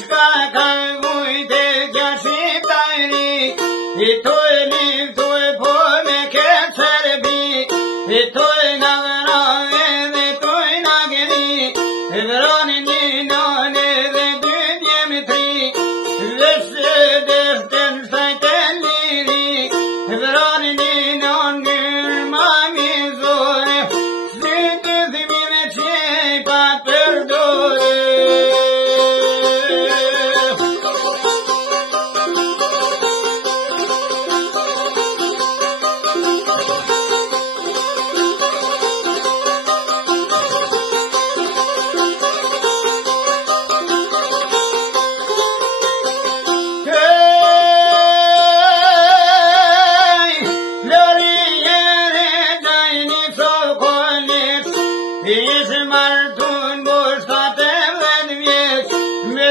Qka ka vujte gja shqiptari, I toj një toj po me këtë Serbi, I toj në vrave dhe toj në gëri, vrani një nane dhe dy djemi tri, vese dërten sajte liri, vrani një nane gjërë ma mizore, si të dhimi me qej pa përdore. Ishë martun bushtat e vlet vjeq, me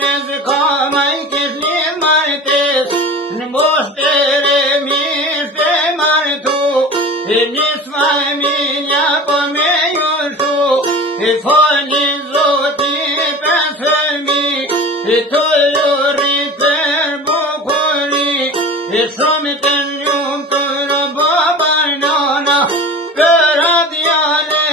nëzë kama I kës një martes, në moshtere mishte martu, njës familja po me jushu, fali zoti pes fëmi, të jurit për bukuri, shumë të njëm të robo banana, për adjale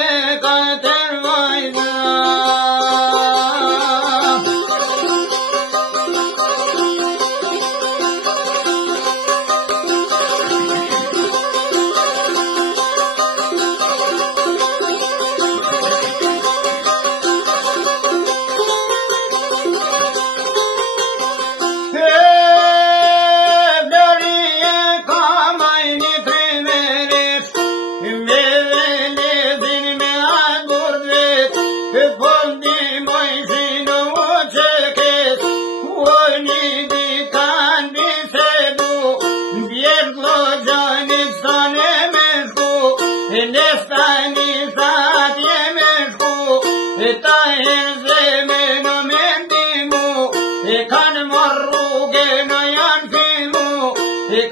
Kanë marruge në janë fillu,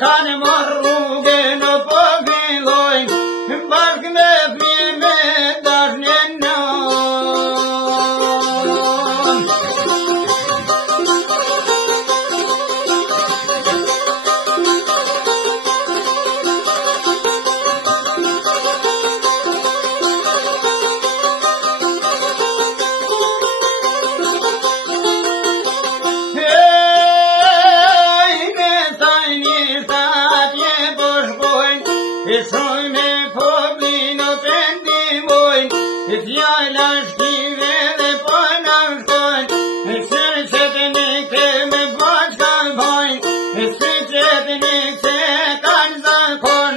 kanë marruge në po fillojnë, bashkë me fmi me dashnë nënë. Shoj me poblino pendimojnë, fjalla shkive dhe po në shkojnë, sërqet një ke me bashka bojnë, sërqet një se kanë zakon,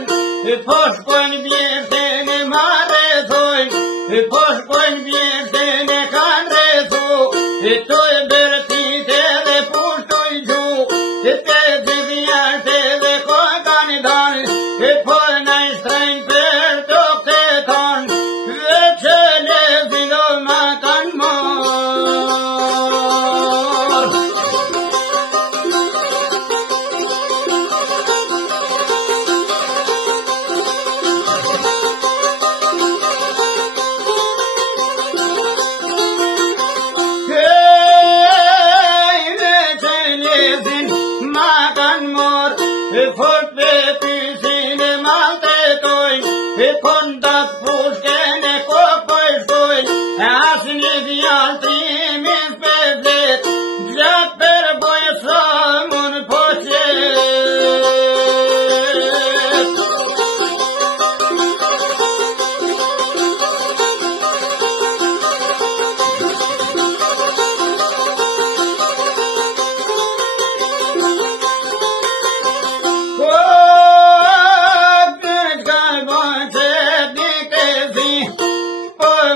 po shkojnë bjefte me marethojnë, po shkojnë bjefte me kanë rethu, to e bërtite dhe pushtoj gju, te të vjashte dhe ko kanë danë, po në shtrejnë për të këtë tonë, veç e lezilo ma kanë morë. Veç e lezin ma kanë morë, fort për pysin e maltetojnë, kondat pushken e kopojshtojnë, asë një djallë trimis për vlet, gjatë për bojë somun po qetë.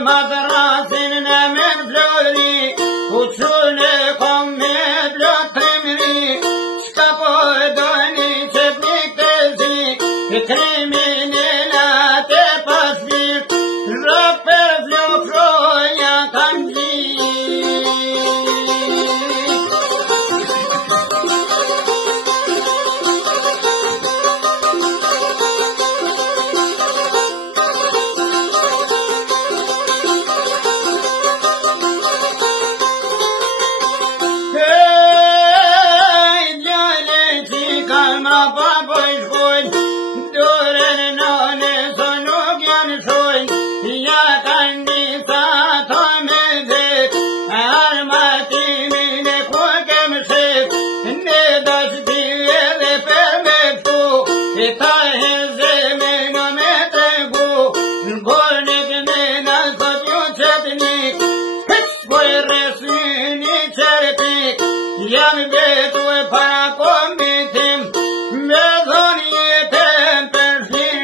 Madrasin në men flori, uçune kom me blot trimri, shka po dojni që pnik të zi, kriminellat e pasvit, rop për flokroja kam zi. jam betu e para kombitim, me dhoni jetën përshirim.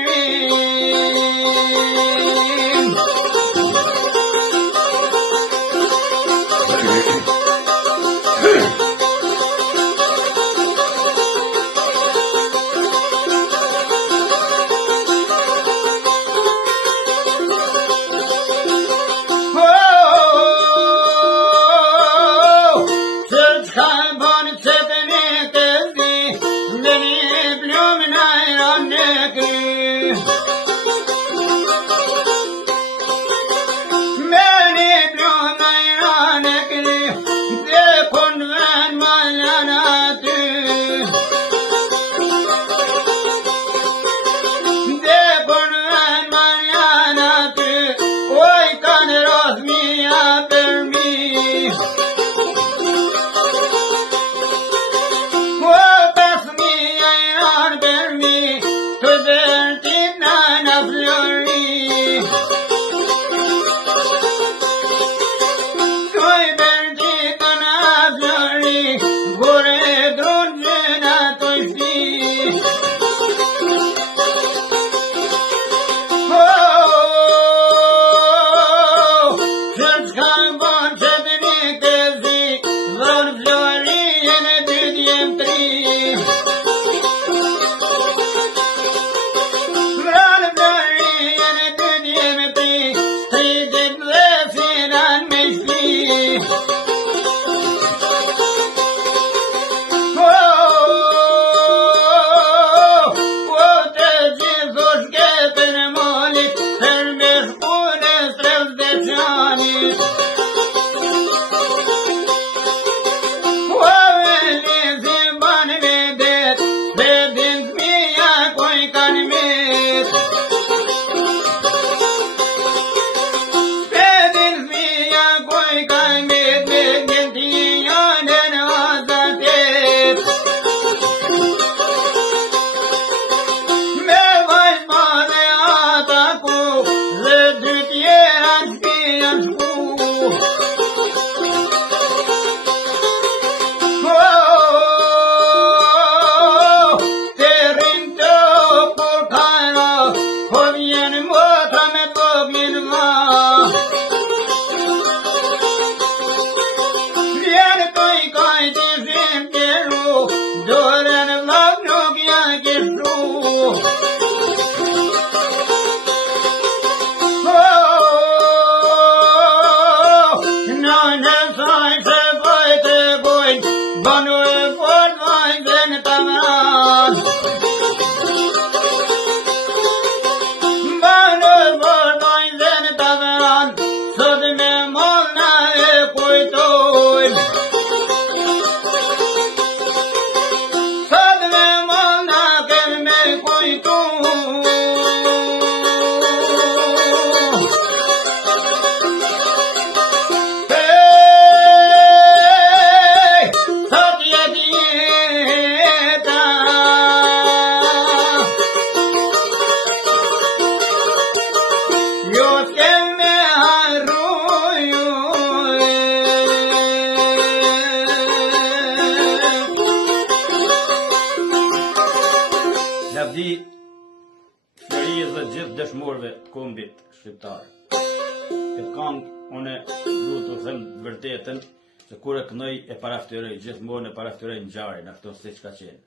dëshmorëve të kombit shqiptar. Këtë këngë unë duhet të them të vërtetën se kur e kënoj e paraftyroj, gjithmonë e paraftyroj ngjarjen afto siç ka qenë.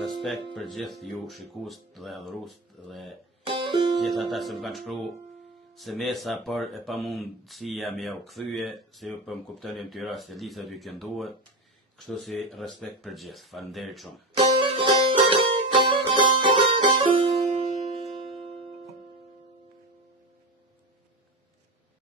Respekt për gjithë ju shikues dhe adhurues dhe gjithë ata që më kanë shkruar SMS-a por e pamundësia më u kthye se ju po më kuptoni në Tiranë se lica dy kënduar, kështu si respekt për gjithë. Faleminderit shumë.